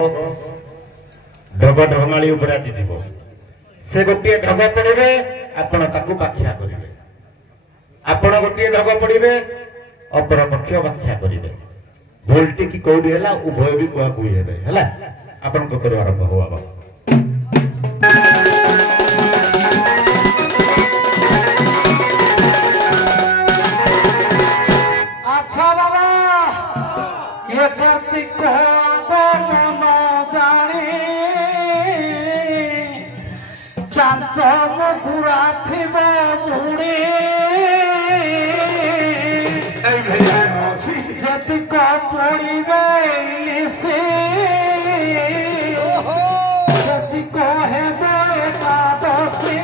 ढग ढगाड़ी उपर आदि थी से गोटे ढग पड़े आपण ताकू व्याख्या करेंगे आपण गोटे ढग पड़े अपर पक्ष व्याख्या करेंगे भूलटी कि कौटी है उभय भी कुआकुई है आपण आरंभ हो अच्छा बाबा ये कार्तिक मुकुरा थी बुढ़ी जति को पड़ी से जति को है एकादशी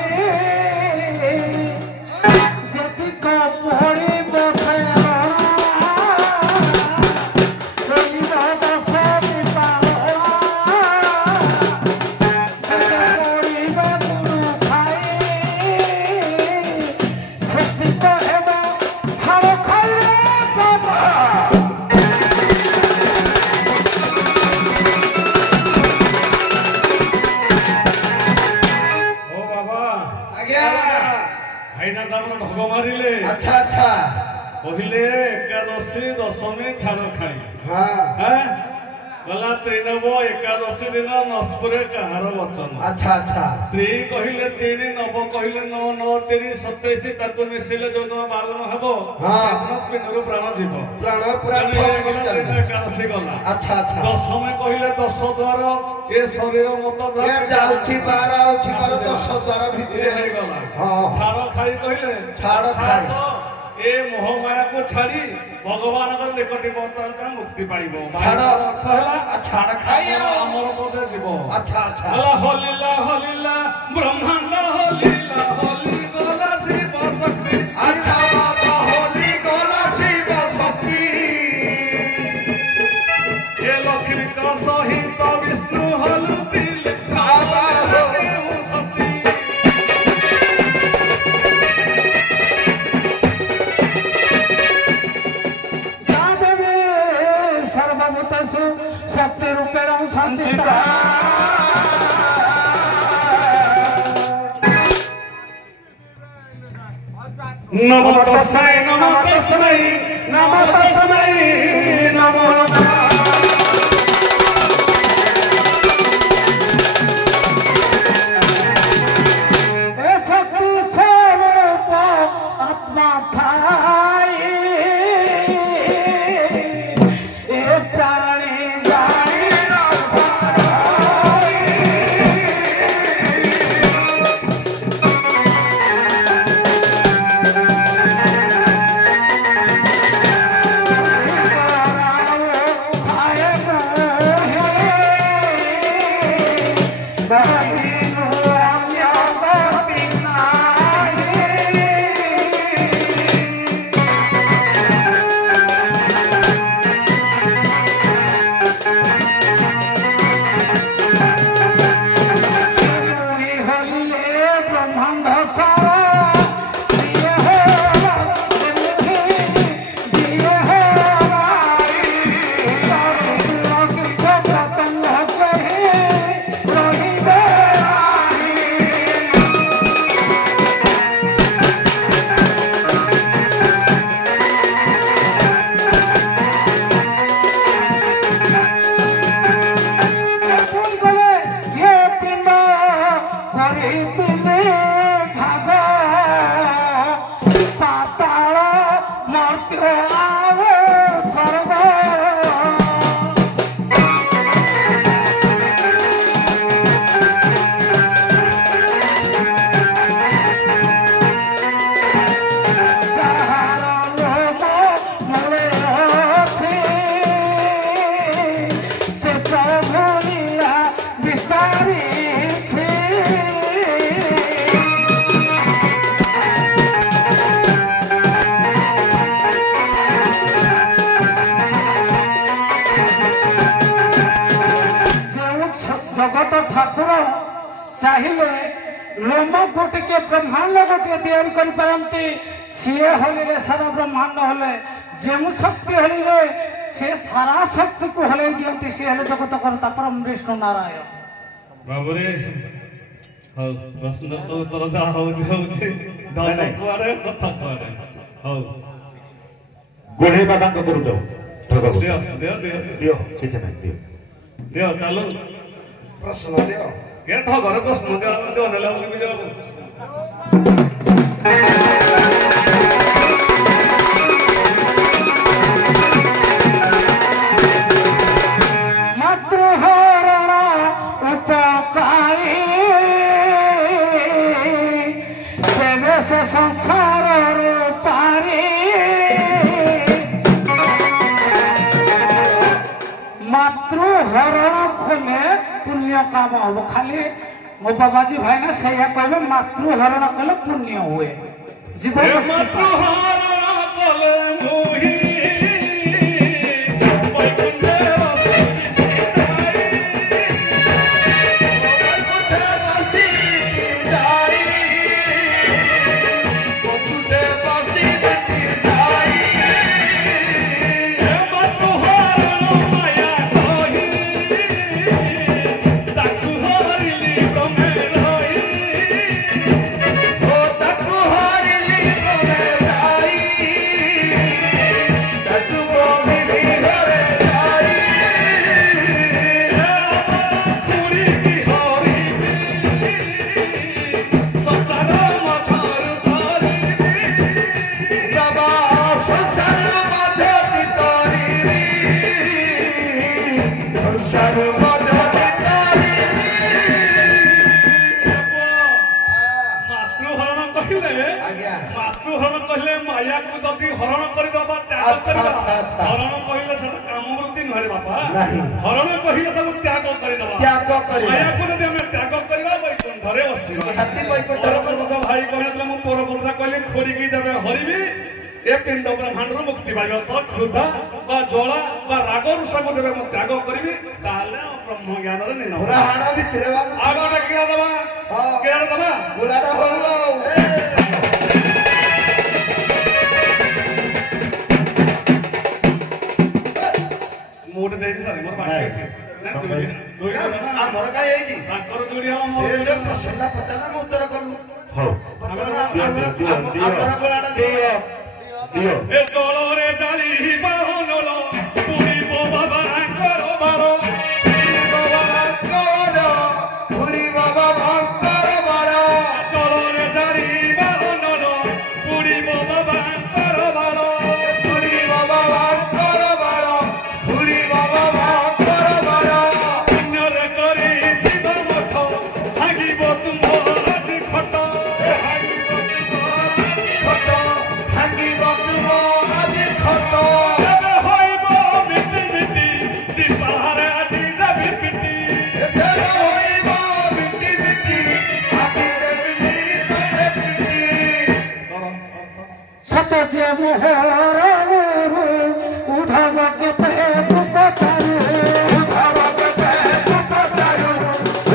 जति को पड़ी अच्छा अच्छा कहले एकादशी दशमी छाड़ खाई गला त्रिनव एकादशी दिन नस्पुरे कहार वचन अच्छा अच्छा त्रि कहले तीन नव कहले 9 9 3 27 ताको मिसिले जो दिन 12 हबो पिंडर प्राण जीव प्राण पूरा एकादशी गला अच्छा अच्छा दशमी कहले 10 द्वार ए शरीर मत जाउछि 12 आउछि 10 द्वार भितरे हे गला हां छाड़ खाई कहले छाड़ खाई ए मोह माया को छाड़ी भगवान निकट बर्तमान मुक्ति पाइबो छाड़ खाई अमर पदे जीव अच्छा अच्छा हलिला हलिला ब्रह्मांड हलिला हलि गला शिव शक्ति अच्छा बाबा हलि गला शिव शक्ति हे लक्ष्मी का सहित विष्णु हलु दिल बाबा शक्ति शक्ति रूपेण संस्थिता नमो तस्मै नमो तस्मै नमो तस्मै नमो शक्ति स्वरूप आत्मा थाई चाहिए लोम गोटे के ब्रह्मांड गोटे तैयारी कर सी होली सारा ब्रह्मांड हेले जो शक्ति होली से सारा शक्ति को हले दियंती से हले जगत करता परम विष्णु नारायण बाबुरे हौ प्रश्न तो उत्तर जा होउछि डर कुआरे कथा कुआरे हौ गोढ़े बाबा को करू दो दियो दियो दियो दियो किछ नहीं दियो दियो चालू प्रश्न दियो के तो घर प्रश्न दियो दियो नेला भी जाओ मातृहरण उपकारी देवे से संसार पारी मातृहरण खोले पुण्य काम हम खाली मो बाबाजी भाई ना से कहबे मातृहरण कले पुण्य हुए जीवन मातृहरण कले मोहि मातृहरण कहले माया को जदि हरण करदबा त्याग करबा हरण कहले सेटा कामवृत्ति नहरे बापा हरण कहले ताको त्याग करदबा माया को जदि हम त्याग करबा वैकुंठरे बसिबा हाथी वैकुंठरे भाई कहले मु तोर पुरा कहले खोरी की देबे हरिबी ए पिंड ब्रह्मांडर मुक्ति पाइबा तो क्षुधा बा ज्वाला बा राग रुषाको देबे मु त्याग करबी ताले ब्रह्म ज्ञान रे निन पूरा हाडा भितरे आगोटा किया दबा गुलाडा होलो मोट दे दी सर मोर बाकी अछि दोई आ मोर का एई ताकर जोडी हम मोर से प्रश्न पचाला मु उत्तर करलु हो दियो ए तोलो रे जाली बाहोनलो पुरी बो बाबा करो बारो बाबा करो पुरी बाबा करो बारो तोलो रे जाली बाहोनलो पुरी बो बाबा करो बारो पुरी बाबा करो बारो पुरी बाबा करो बारो पुण्य रे करी जीवन मठो हागिबो तुमो आज खटो हागिबो तुमो खटो हागिबो तुमो आज खटो जब होइबो मिटी मिटी दिपारे आदि दबि पिटी जब होइबो मिटी मिटी आदि दबि पिटी सतजे मोहर उधव के ते उपचारू उधव के ते उपचारू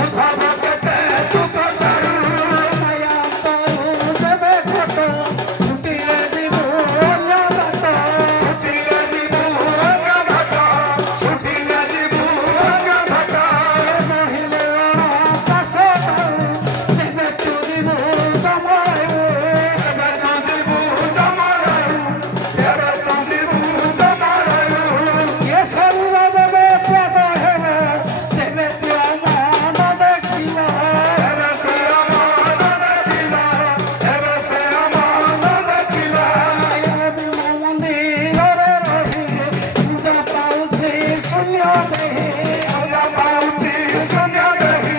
उधव के ते उपचारू माया तारू जबे खटो छुटिले जीवो बात छुटिले जीवो बात छुटिले जीवो बात मोहिले पास जबे तू जीवो समय जबे तू जीवो समय जबे तू जीवो समय ये शरीर जबे त्याग हेबे जबे तू मन देखिला जबे से मन देखिला जबे से मन देखिला ये भी मंदिर रे रही पूजा पाउछि शून्य देहि पूजा पाउछि शून्य देहि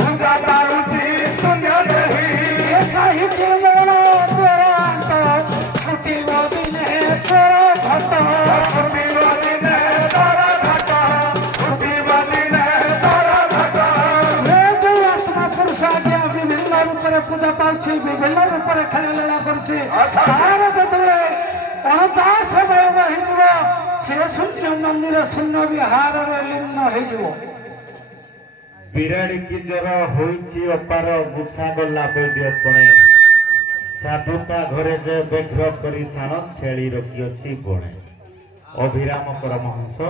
पूजा पाउछि शून्य देहि ये साहित्य मन तुरंत छुटिबो दिने तोर घट छुटिबो दिने तोर घट छुटिबो दिने तोर घट हे जो आत्मा पुरुष आज्ञा विभिन्न रूपरे पूजा पाउछि विभिन्न रूपरे खेला करुछि तार जतबे 49 समय रहिଯିବ से शून्य मंदिर शून्य विहार रे लीन होइଯିବ ବିରାଡ଼ି କି ଜ୍ୱର ହୋଇଛି ଅପାର ଗୁସା ଗଲା ବୈଦ୍ୟ ପଣେ ସାଧୁତା ଘରେ ଯେ ବ୍ୟଘ୍ର କରି ସାଣ ଛେଳି ରଖିଅଛି ବଣେ ଅଭିରାମ ପରମହଂସ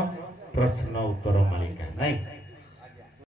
ପ୍ରଶ୍ନ ଉତ୍ତର ମାଳିକା ନାଇଁ